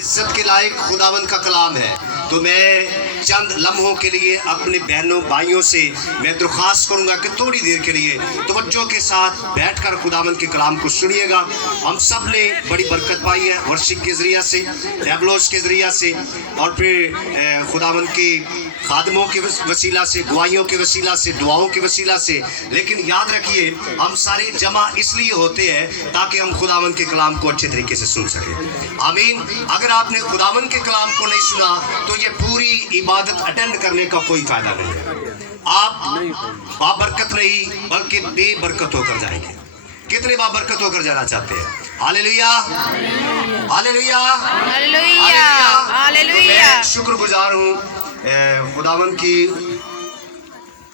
इज्जत के लायक खुदावंद का कलाम है। तो मैं चंद लम्हों के लिए अपने बहनों भाइयों से मैं दरख्वास्त करूंगा कि थोड़ी देर के लिए तवज्जो के साथ बैठकर खुदावंद के कलाम को सुनिएगा। हम सब ने बड़ी बरकत पाई है वर्शिप के ज़रिया से, टैबलोस के ज़रिया से, और फिर खुदावंद के खादमों के वसीला से, गवाहियों के वसीला से, दुआओं के वसीला से। लेकिन याद रखिए, हम सारे जमा इसलिए होते हैं ताकि हम खुदावंद के कलाम को अच्छे तरीके से सुन सकें। आमीन। अगर आपने खुदावंद के कलाम को नहीं सुना तो ये पूरी इबादत अटेंड करने का कोई फायदा नहीं है। आप बाबरकत नहीं बल्कि बेबरकत होकर जाएंगे। कितने बाबरकत होकर जाना चाहते हैं? Hallelujah, hallelujah, hallelujah, hallelujah. मैं शुक्रगुजार हूँ खुदावंद की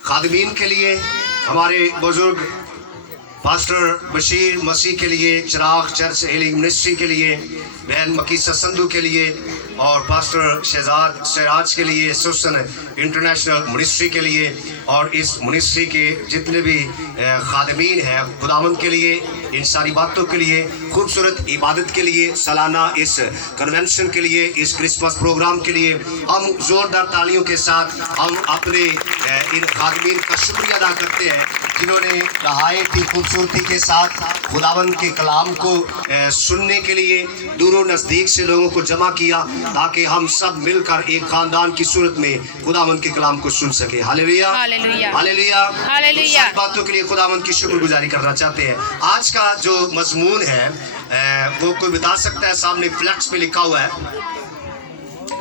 खादमीन के लिए, हमारे बुजुर्ग पास्टर बशीर मसीह के लिए, चिराग चर्च हीलिंग मिनिस्ट्री के लिए, बहन मकीसा संधू के लिए, और पास्टर शहजाद सिराज के लिए, सुसन इंटरनेशनल मिनिस्ट्री के लिए, और इस मिनिस्ट्री के जितने भी खादमीन हैं खुदावंद के लिए, इन सारी बातों के लिए, खूबसूरत इबादत के लिए, सालाना इस कन्वेंशन के लिए, इस क्रिसमस प्रोग्राम के लिए हम ज़ोरदार तालियों के साथ हम अपने इन खादमीन का शुक्रिया अदा करते हैं जिन्होंने नहायत ही खूबसूरती के साथ खुदावंद के कलाम को सुनने के लिए दूरों नज़दीक से लोगों को जमा किया ताकि हम सब मिलकर एक खानदान की सूरत में खुदावंद के कलाम को सुन सके। Hallelujah, hallelujah, hallelujah, hallelujah. सब बातों के लिए खुदावंद की शुक्रगुजारी करना चाहते हैं। आज का जो मजमून है वो कोई बता सकता है? सामने फ्लैक्स पे लिखा हुआ है।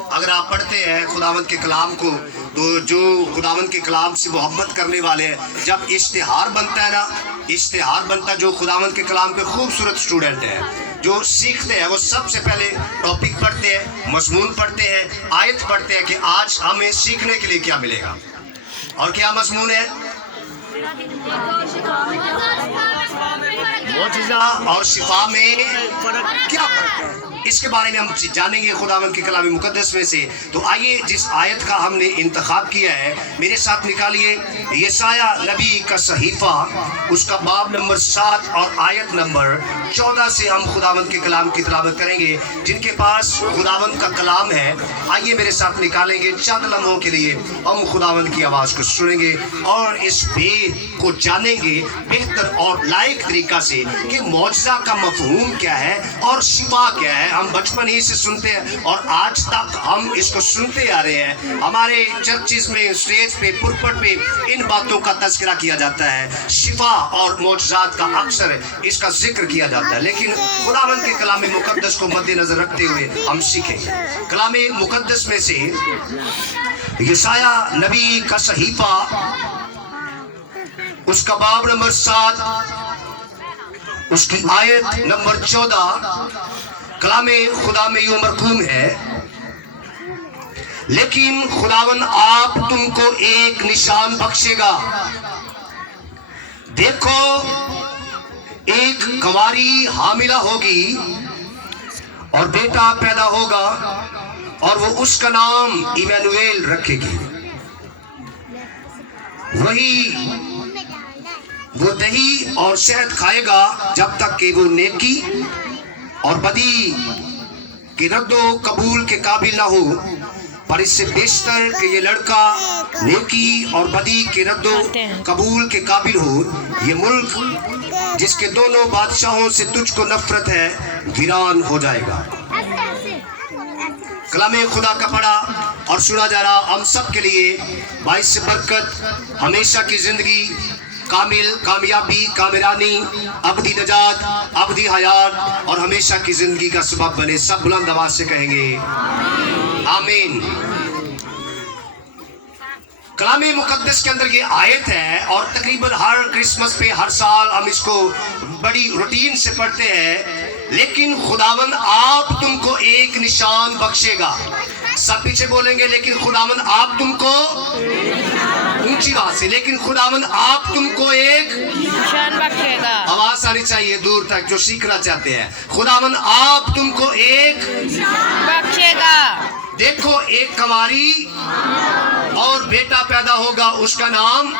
अगर आप पढ़ते हैं खुदावंद के कलाम को तो जो खुदावंद के कलाम से मोहब्बत करने वाले हैं, जब इश्तिहार बनता है ना, इश्तिहार बनता है, जो खुदावंद के कलाम के खूबसूरत स्टूडेंट हैं जो सीखते हैं वो सबसे पहले टॉपिक पढ़ते हैं, मजमून पढ़ते हैं, आयत पढ़ते हैं कि आज हमें सीखने के लिए क्या मिलेगा। और क्या मजमून है? मौजिज़ा और शिफा में क्या फर्क है, इसके बारे में हम जानेंगे खुदावंद के कलाम मुकद्दस में से। तो आइए, जिस आयत का हमने इंतखाब किया है मेरे साथ निकालिए। यशाया नबी का सहीफा, उसका बाब नंबर 7 और आयत नंबर 14 से हम खुदावंद के कलाम की तिलावत करेंगे। जिनके पास खुदावंद का कलाम है आइए मेरे साथ निकालेंगे। चंद लम्हों के लिए हम खुदावंद की आवाज़ को सुनेंगे और इस भेद को जानेंगे बेहतर और लायक तरीका से कि मौजज़ा का मफहूम क्या है और शिफा क्या है। हम बचपन ही से सुनते हैं और आज तक हम इसको सुनते आ रहे हैं। हमारे चर्चिस में, स्टेज पे, पुरपट पे इन बातों का तज़किरा किया जाता है। शिफा और मौजज़ात का अक्सर इसका जिक्र किया जाता है, लेकिन खुदावंद के कलाम मुकद्दस को मद्देनजर रखते हुए हम सीखेंगे। कलाम मुकद्दस में से यशाया नबी का सहीफा, उसका बाब नंबर 7, उसकी आयत नंबर 14, कलामे खुदा में यूं मरकूम है, लेकिन खुदावन आप तुमको एक निशान बख्शेगा। देखो, एक कंवारी हामिला होगी और बेटा पैदा होगा और वो उसका नाम इमैनुएल रखेगी। वो दही और शहद खाएगा जब तक कि वो नेकी और बदी के रद्दो कबूल के काबिल ना हो, पर इससे बेशतर कि ये लड़का नेकी और बदी के रद्दो कबूल के काबिल हो। ये मुल्क जिसके दोनों बादशाहों से तुझको नफरत है वीरान हो जाएगा। कलामे खुदा का पढ़ा और सुना जा रहा हम सब के लिए बाइस से बरकत, हमेशा की जिंदगी, कामिल कामयाबी, कामिरानी, अबदी नजात, अबदी हयात और हमेशा की जिंदगी का सबब बने। सब बुलंद आवाज से कहेंगे आमीन। कलाम मुकद्दस के अंदर ये आयत है और तकरीबन हर क्रिसमस पे हर साल हम इसको बड़ी रूटीन से पढ़ते हैं। लेकिन खुदावन आप तुमको एक निशान बख्शेगा। सब पीछे बोलेंगे, लेकिन खुदावन आप तुमको, ऊंची आवाज से, लेकिन खुदावन आप तुमको एक निशान बख्शेगा। आवाज आनी चाहिए दूर तक जो सीखना चाहते हैं। खुदावन आप तुमको एक बख्शेगा। देखो, एक कंवारी और बेटा पैदा होगा, उसका नाम।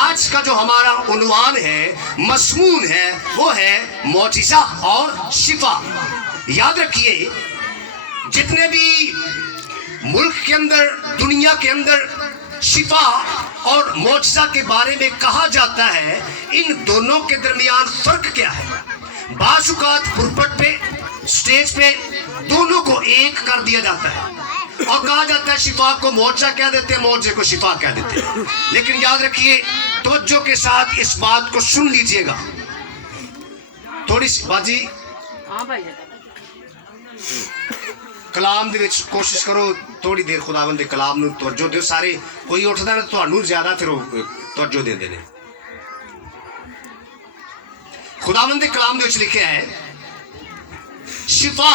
आज का जो हमारा उन्वान है, मज़मून है, वो है मौजिज़ा और शिफा। याद रखिए, जितने भी मुल्क के अंदर, दुनिया के अंदर शिफा और मौजज़ा के बारे में कहा जाता है, इन दोनों के दरमियान फर्क क्या है? बाज़-औक़ात पुरपट पे, स्टेज पे दोनों को एक कर दिया जाता है और कहा जाता है शिफा को मौजज़ा कह देते हैं, मौजज़े को शिफा कह देते हैं। लेकिन याद रखिए, तवज्जो के साथ इस बात को सुन लीजिएगा। थोड़ी सी बाजी कलाम दे विच कोशिश करो, थोड़ी देर खुदावंद दे कलाम नूं तवज्जो दिओ। सारे कोई उठदा ना तुहानूं ज्यादा फिर तवज्जो देंदे ने। खुदावंद दे कलाम दे विच लिखिआ है, शिफा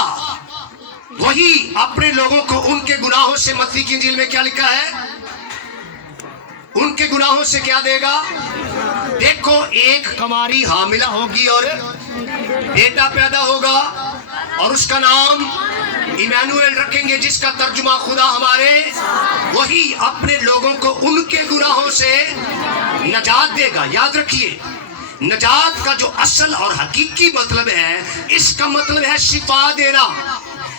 वही अपने लोगों को उनके गुनाहों से, मत्ती की इंजील में क्या लिखा है? उनके गुनाहों से क्या देगा? देखो, एक कुमारी हामिला होगी और बेटा पैदा होगा और उसका नाम इमैनुएल रखेंगे, जिसका तर्जुमा खुदा हमारे। वही अपने लोगों को उनके गुनाहों से नजात देगा। याद रखिए, नजात का जो असल और हकीकी मतलब है, इसका मतलब है शिफा देना।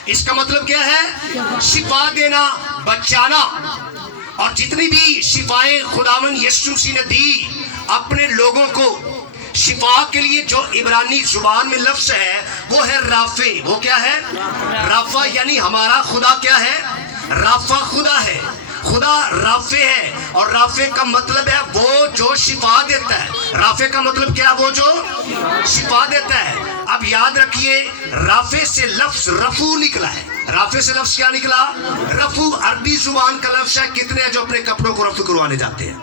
इसका मतलब क्या है? शिफा देना, बचाना। और जितनी भी शिफाएं खुदावन यीशु मसीह ने दी अपने लोगों को, शिफा के लिए जो इब्रानी जुबान में लफ्ज है वो है राफे। वो क्या है? राफा। यानी हमारा खुदा क्या है? राफा खुदा है। खुदा राफे है और राफे का मतलब है वो जो शिफा देता है। राफे का मतलब क्या है? वो जो शिफा देता है। अब याद रखिए, राफे से लफ्ज रफू निकला है। राफे से लफ्ज क्या निकला? रफू। अरबी जुबान का लफ्ज है। कितने हैं जो अपने कपड़ों को रफू करवाने जाते हैं?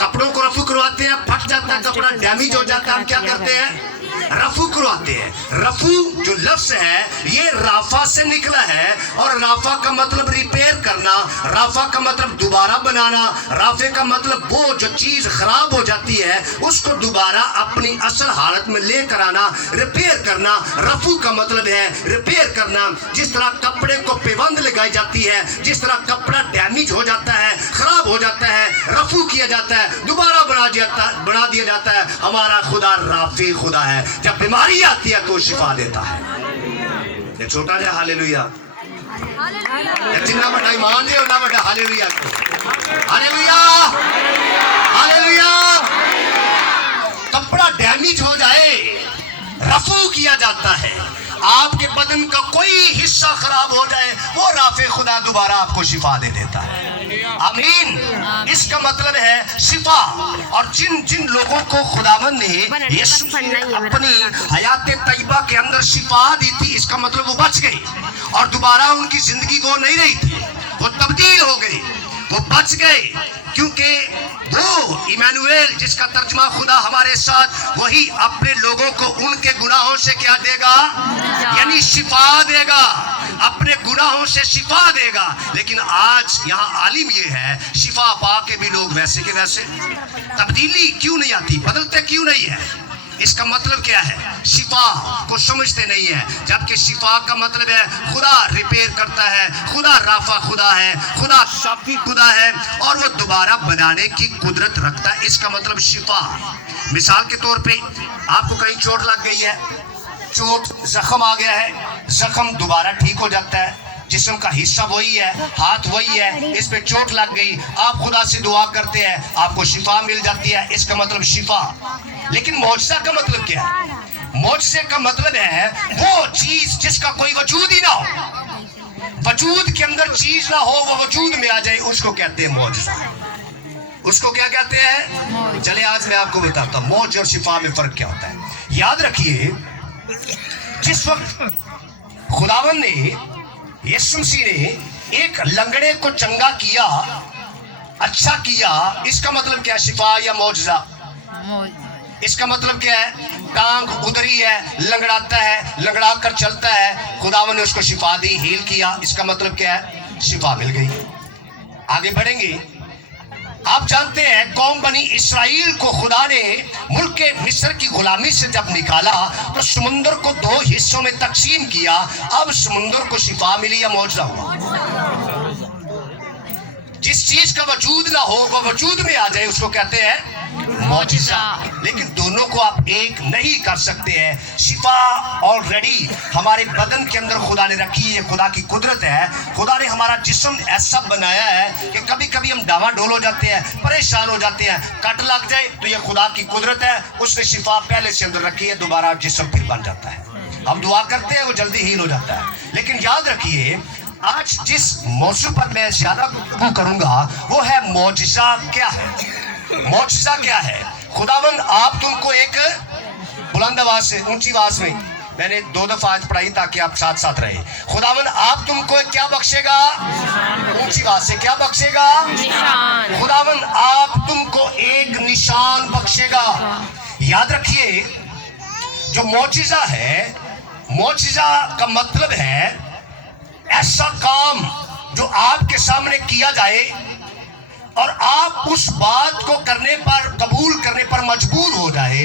कपड़ों को रफू करवाते हैं, फट जाता है कपड़ा, डैमेज हो जाता है, हम क्या करते हैं? रफू करवाते हैं। रफू जो लफ्ज है ये राफा से निकला है और राफा का मतलब रिपेयर करना, राफा का मतलब दोबारा बनाना, राफे का मतलब वो जो चीज खराब हो जाती है उसको दोबारा अपनी असल हालत में लेकर आना, रिपेयर करना। रफू का मतलब है रिपेयर करना। जिस तरह कपड़े को पेबंद लगाई जाती है, जिस तरह कपड़ा डैमेज हो जाता है, खराब हो जाता है, रफू किया जाता है, दोबारा बना दिया जाता है। हमारा खुदा राफी खुदा है। जब बीमारी आती है तो शिफा देता है। ये छोटा जा हालेलुया, जितना बड़ा ईमान है उतना बड़ा हालेलुया। Hallelujah, hallelujah. कपड़ा डैमेज हो जाए, रफू किया जाता है। आपके बदन का कोई हिस्सा खराब हो जाए, वो राफे खुदा दोबारा आपको शिफा दे देता है। आमीन। इसका मतलब है शिफा। और जिन जिन लोगों को खुदावन ने यीशु अपनी हयात तैयबा के अंदर शिफा दी थी, इसका मतलब वो बच गए और दोबारा उनकी जिंदगी वो नहीं रही थी, वो तब्दील हो गई, वो बच गए। क्योंकि वो इमैनुएल, जिसका तर्जुमा खुदा हमारे साथ, वही अपने लोगों को उनके गुनाहों से क्या देगा? यानी शिफा देगा, अपने गुनाहों से शिफा देगा। लेकिन आज यहाँ आलिम ये है, शिफा पा के भी लोग वैसे के वैसे। तब्दीली क्यों नहीं आती? बदलते क्यों नहीं है? इसका मतलब क्या है? शिफा को समझते नहीं है। जबकि शिफा का मतलब है खुदा रिपेयर करता है, खुदा राफा खुदा है, खुदा शाफी खुदा है और वो दोबारा बनाने की कुदरत रखता है। इसका मतलब शिफा। मिसाल के तौर पे आपको कहीं चोट लग गई है, चोट, जख्म आ गया है, जख्म दोबारा ठीक हो जाता है। जिस्म का हिस्सा वही है, हाथ वही है, इस पे चोट लग गई, आप खुदा से दुआ करते हैं, आपको शिफा मिल जाती है। इसका मतलब शिफा। लेकिन मौजज़ा का मतलब क्या है? मौजज़े का मतलब है वो चीज जिसका कोई वजूद ही ना हो, वजूद के अंदर चीज ना हो, वो वजूद में आ जाए, उसको कहते हैं मौजज़ा। उसको क्या कहते हैं? चले आज मैं आपको बताता हूँ मौज और शिफा में फर्क क्या होता है। याद रखिए, जिस वक्त खुदावन ने, यीशु मसीह ने एक लंगड़े को चंगा किया, अच्छा किया, इसका मतलब क्या? शिफा या मौजज़ा? इसका मतलब क्या है? टांग उधरी है, लंगड़ाता है, लंगड़ा कर चलता है, खुदावन ने उसको शिफा दी, हील किया। इसका मतलब क्या है? शिफा मिल गई। आगे बढ़ेंगे। आप जानते हैं कौम बनी इसराइल को खुदा ने मुल्क के मिस्र की गुलामी से जब निकाला तो समुंदर को दो हिस्सों में तकसीम किया। अब समुंदर को शिफा मिली या मौजज़ा हुआ? जिस चीज का वजूद ना हो वो वजूद में आ जाए, उसको कहते हैं मौजिजा, लेकिन दोनों को आप एक नहीं कर सकते हैं। शिफा ऑलरेडी हमारे बदन के अंदर खुदा ने रखी है, खुदा की कुदरत है। खुदा ने हमारा जिस्म ऐसा बनाया है कि कभी कभी हम डावाडोल हो जाते हैं, परेशान हो जाते हैं, कट लग जाए तो ये खुदा की कुदरत है, उसने शिफा पहले से अंदर रखी है, दोबारा जिस्म फिर बन जाता है। हम दुआ करते हैं वो जल्दी हील हो जाता है। लेकिन याद रखिए, आज जिस मौजू पर मैं ज्यादा गुफ्तगू करूंगा वो है मौजिजा क्या है। मौजिजा क्या है? खुदावंद आप तुमको एक बुलंद आवाज से, ऊंची आवाज में, मैंने 2 दफा आज पढ़ाई ताकि आप साथ साथ रहे। खुदावंद आप तुमको एक क्या बख्शेगा? ऊंची आवाज से, क्या बख्शेगा? निशान। खुदावंद आप तुमको एक निशान बख्शेगा। याद रखिए, जो मौजिजा है, मौजिजा का मतलब है ऐसा काम जो आपके सामने किया जाए और आप उस बात को करने पर, कबूल करने पर मजबूर हो जाए।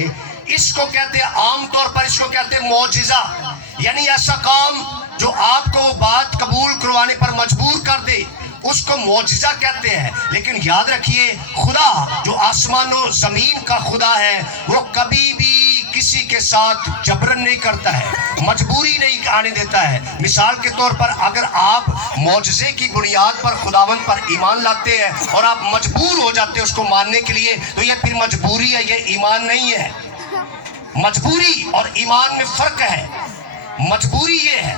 इसको कहते हैं, आमतौर पर इसको कहते हैं मौजिजा, यानी ऐसा काम जो आपको वो बात कबूल करवाने पर मजबूर कर दे, उसको मौजिजा कहते हैं। लेकिन याद रखिए, खुदा जो आसमानों जमीन का खुदा है, वो कभी भी किसी के साथ जबरन नहीं करता है, मजबूरी नहीं आने देता है। मिसाल के तौर पर अगर आप मौजज़े की बुनियाद पर खुदावंद पर ईमान लाते हैं और आप मजबूर हो जाते हैं उसको मानने के लिए, तो ये फिर मजबूरी है, ये ईमान नहीं है। मजबूरी और ईमान में फर्क है। मजबूरी ये है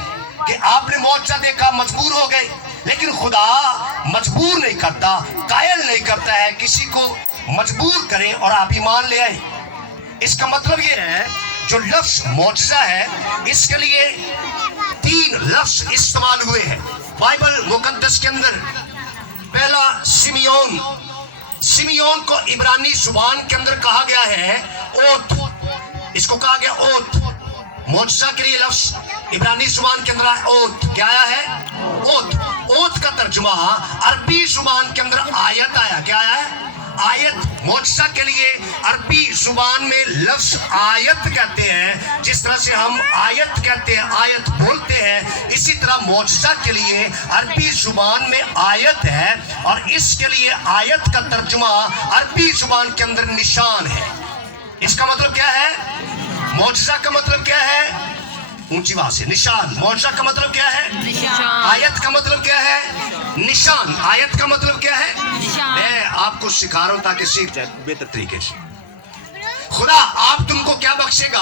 कि आपने मौजज़ा देखा, मजबूर हो गए, लेकिन खुदा मजबूर नहीं करता, कायल नहीं करता है किसी को मजबूर करें और आप ईमान ले आए। इसका मतलब ये है, जो लफ्ज मौजज़ा है, इसके लिए 3 लफ्ज इस्तेमाल हुए हैं बाइबल मुकद्दस के अंदर। पहला सिमियोन, सिमियोन को इब्रानी जुबान के अंदर कहा गया है ओत, इसको कहा गया ओत। मौजज़ा के लिए लफ्ज इब्रानी जुबान के अंदर ओत, क्या आया है? ओत। ओत का तर्जुमा अरबी जुबान के अंदर आयत आया, क्या आया है? आयत। मौजज़ा के लिए अरबी जुबान में लफ्ज आयत कहते हैं। जिस तरह से हम आयत कहते हैं, आयत बोलते हैं, इसी तरह मौजज़ा के लिए अरबी जुबान में आयत है, और इसके लिए आयत का तर्जुमा अरबी जुबान के अंदर निशान है। इसका मतलब क्या है? मौजज़ा का मतलब क्या है? ऊंची आवाज से, निशान। मौजज़ा का मतलब क्या है? निशान। आयत का मतलब क्या है? निशान। आयत का मतलब क्या है? निशान। मैं आपको सिखा रहा हूं ताकि सीख जाए बेहतर तरीके से। खुदा आप तुमको क्या बख्शेगा?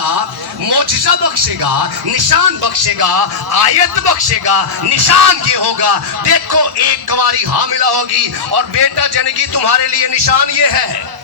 मौजज़ा बख्शेगा, निशान बख्शेगा, आयत बख्शेगा। निशान ये होगा, देखो एक कुंवारी हामिला होगी और बेटा जनेगी, तुम्हारे लिए निशान ये है।